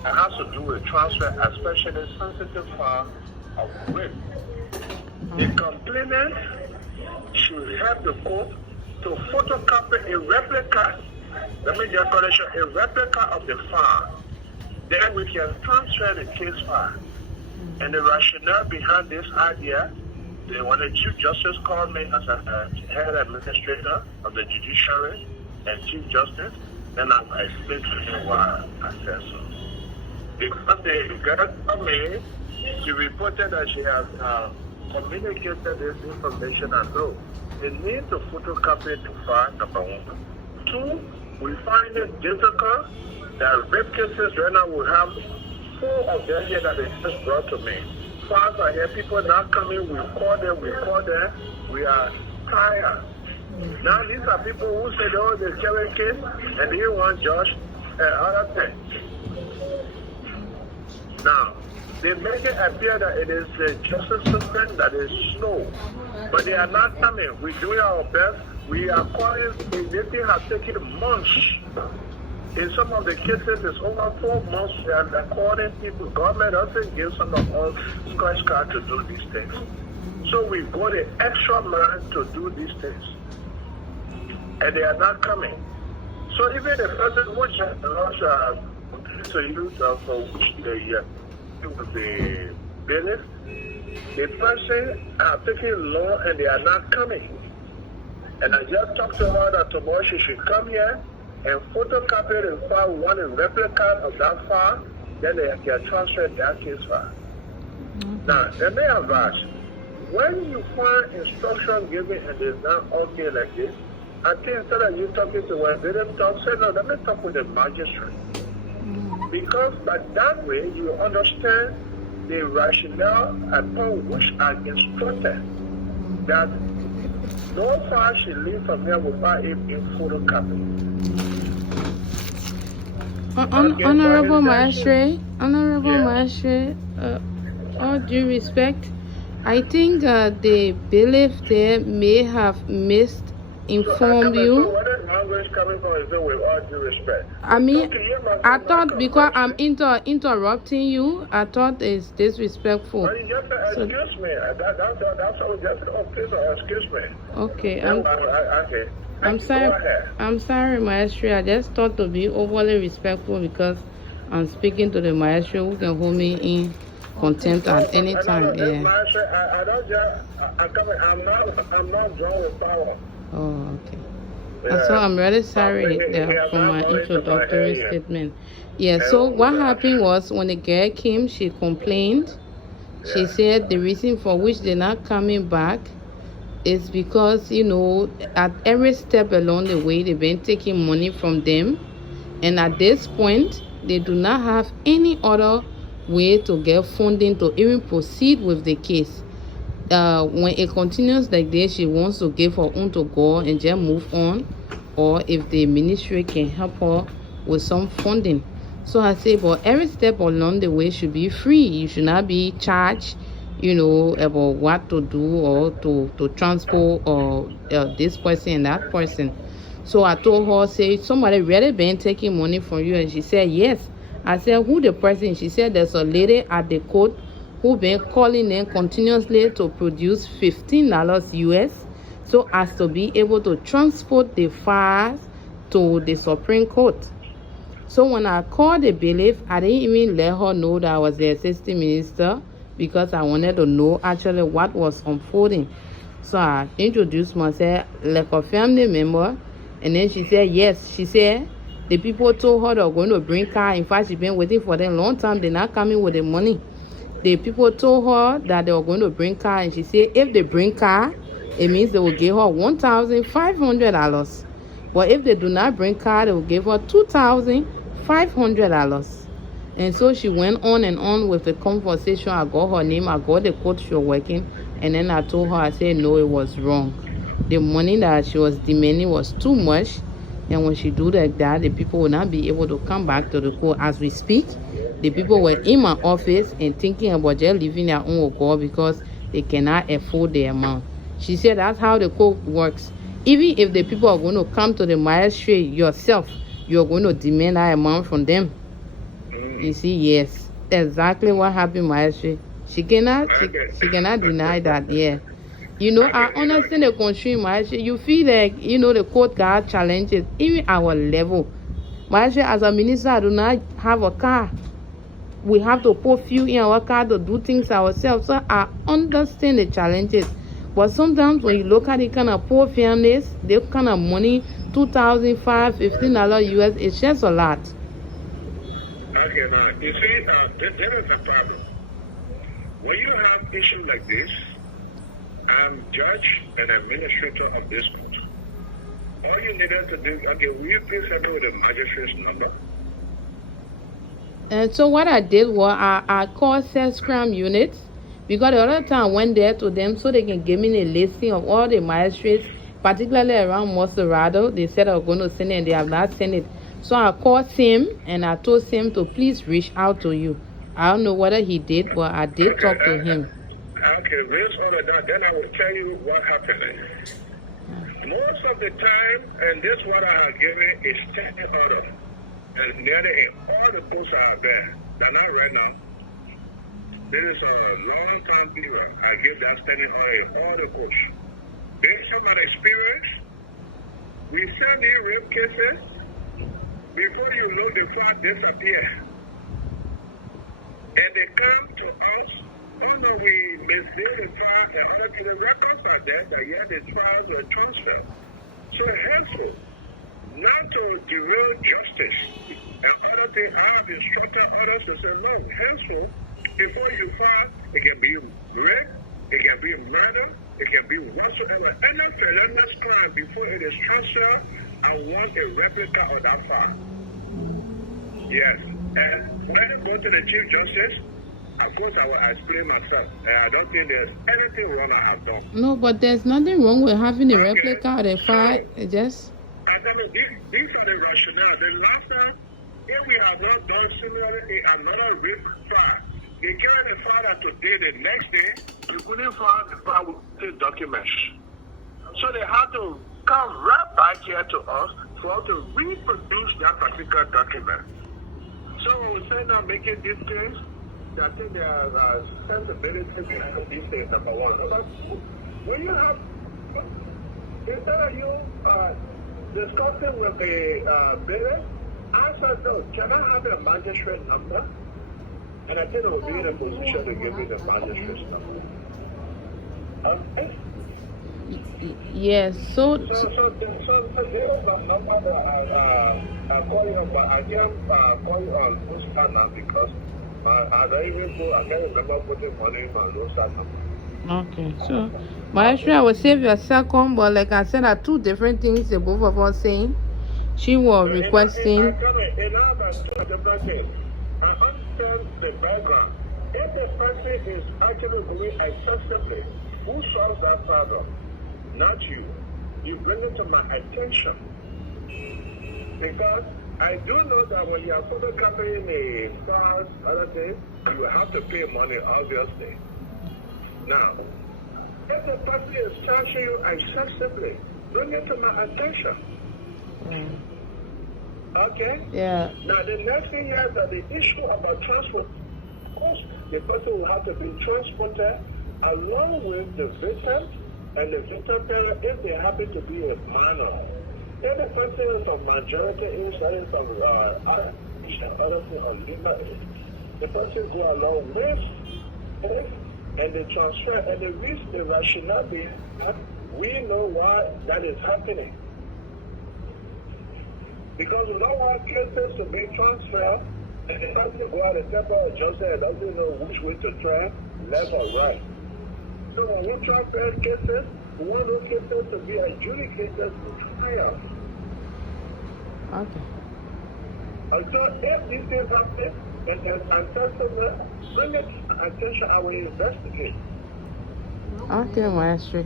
It has to do with transfer, especially sensitive file of rape. The complainant should have the court to photocopy a replica, let me just correction, a replica of the file. Then we can transfer the case file. And the rationale behind this idea, when the Chief Justice called me as a head administrator of the judiciary and Chief Justice, then I explained to him why I said so. Because the girl told me, she reported that she has communicated this information and no. They need to photocopy the file, number one. Two, we find it difficult that rape cases right now will have 4 of them here that they just brought to me. Files are here, people not coming, we call them, we are tired. Now these are people who said, oh, the carry case, and they want judge other things. Now, they make it appear that it is the justice system that is slow, but they are not coming. We're doing our best. We are calling, this thing has taken months. In some of the cases, it's over 4 months. We are calling people. Government doesn't give some of us scratch card to do these things. So we go the extra mile to do these things. And they are not coming. So even the person which has to use for which it was the bailiff, the person are taking law and they are not coming. And I just talked to her that tomorrow she should come here and photocopy and file one in replica of that file, then they can transfer that case file. Now, they may have asked, when you find instruction given and it's not okay like this, I think instead of you talking to one, they didn't talk, say, no, let me talk with the magistrate. Because by that way, you understand the rationale upon which I instructed that no file should leave from here without it being photocopied. Honorable Magistrate, all due respect, I think the bailiff there may have misinformed you. I mean, I thought because I'm interrupting you, I thought it's disrespectful. Well, you just excuse me. That's all. Just excuse me. Okay, Okay. I'm sorry. I'm sorry, Magistrate. I just thought to be overly respectful because I'm speaking to the magistrate who can hold me in contempt at any time. Yeah. I'm not drawn with power. Oh, okay. So I'm really sorry for my introductory statement. Yeah, so what happened was when the girl came, she complained. She said the reason for which they're not coming back is because, you know, at every step along the way, they've been taking money from them. And at this point, they do not have any other way to get funding to even proceed with the case. When it continues like this, she wants to give her own to God and just move on, or if the ministry can help her with some funding. So I say, but every step along the way should be free. You should not be charged, you know, about what to do or to transport or this person and that person. So I told her, say, somebody really been taking money from you? And she said, yes. I said, who the person? She said, there's a lady at the court who been calling them continuously to produce $15 US so as to be able to transport the files to the Supreme Court. So when I called the bailiff, I didn't even let her know that I was the assistant minister because I wanted to know actually what was unfolding. So I introduced myself like a family member, and then she said yes. She said the people told her they were going to bring car. In fact, she's been waiting for them a long time. They're not coming with the money. The people told her that they were going to bring car, and she said if they bring car, it means they will give her $1,500. But if they do not bring car, they will give her $2,500. And so she went on and on with the conversation. I got her name, I got the court she was working, and then I told her, I said no, it was wrong. The money that she was demanding was too much, and when she do like that, the people will not be able to come back to the court. As we speak, the people were in my office and thinking about just leaving their own court because they cannot afford the amount. She said that's how the court works. Even if the people are going to come to the magistrate yourself, you're going to demand that amount from them. You see, yes, exactly what happened, Maestro. She cannot deny that. Yeah. You know, I understand the constraint, Maestro. You feel like, the court got challenges, even our level. Maestro, as a minister, I do not have a car. We have to put fuel in our car to do things ourselves. So I understand the challenges. But sometimes when you look at the kind of poor families, the kind of money, $2,500, $15 US, it's just a lot. Okay, now, you see, there is a problem. When you have issues like this, I'm judge and administrator of this court. All you needed to do, okay, will you please help me with the magistrate's number? And so what I did was I called sex crime units, because the other time I went there to them so they can give me a listing of all the magistrates, particularly around Monserrado. They said I was going to send it and they have not sent it. So I called Sam and I told Sam to please reach out to you. I don't know whether he did, but I did talk to him. Okay, based on that, then I will tell you what happened. Most of the time, and this what I have given is standing order. And nearly in all the courts I have there, but not right now. There is a long time period I give that standing order in all the courts. Based on my experience, we send in rape cases, before you know the file disappear. And they come to us, oh no, we misdid the file, and other to the records are there, but yet the trials were transferred. So henceforth, not to derail justice and other things, I have instructed others to say, no, henceforth, before you file, it can be rape, it can be murder, it can be whatsoever. Any felonious crime before it is transferred, I want a replica of that file. Yes. And when I go to the Chief Justice, of course I will explain myself. I don't think there's anything wrong I have done. No, but there's nothing wrong with having a replica of the file. Just... I tell you, these are the rationale. The last time, if we have not done similarly in another rape file, they carry the file today, the next day, you couldn't find the file with the documents. So they have to come right back here to us for us to reproduce that particular document. So we say now making this case, I think there are sensibilities behind these things, number one. Number two, when you have, instead of you discussing with the bidder, answer no, can I have a magistrate number? And I think I will be in a position to give you the magistrate's number. Okay? Yes, so there is a number that I call you, but I can't call you on Rosa now because I don't even go, I can't remember putting money on Rosa number. okay, so Maestro, I will save your second, but like I said, are two different things the both of us saying. She was requesting. In other two different things, I understand the background. If the person is actually doing accessibly, who solves that problem? Not you. You bring it to my attention. Because I do know that when you are photocopying a files, other things, you have to pay money, obviously. Now, if the person is charging you accessibly, bring it to my attention. Okay? Yeah. Now, the next thing is that the issue about transport, of course, the person will have to be transported along with the victim and the victim parent if they happen to be a minor. If the person is of majority age, that is of other things or legal age, the person go along with it and the transfer and the reason, the rationale behind, we know why that is happening. Because we don't want cases to be transferred and the person go out and step out just and doesn't know which way to turn, left or right. So when we transfer cases, we want those cases to be adjudicated higher. Okay. So if these things happen and there's accessible, bring it to attention, I will investigate. Okay, Maestro.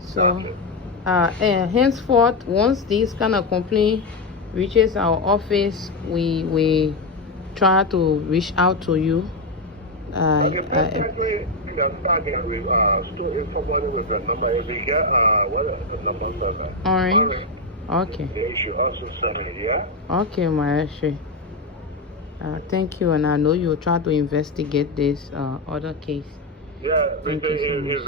So, and henceforth, once this kind of complaint reaches our office, we try to reach out to you. Okay, still informally with the number. If we get what is the number for that? Orange. Okay. They should also send it, yeah? Okay, Maestro. Thank you, and I know you'll try to investigate this other case. Yeah, thank you so much.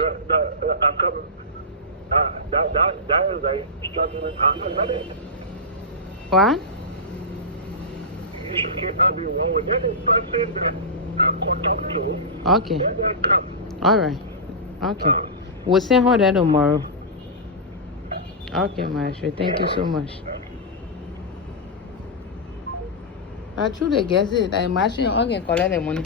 That is a struggling. I'm not ready. What? You cannot be wrong with any person that I contact to. Okay. All right. Okay. We'll send her that tomorrow. Okay, Maestro. Thank you so much. I truly guess it. I imagine I can collect the money.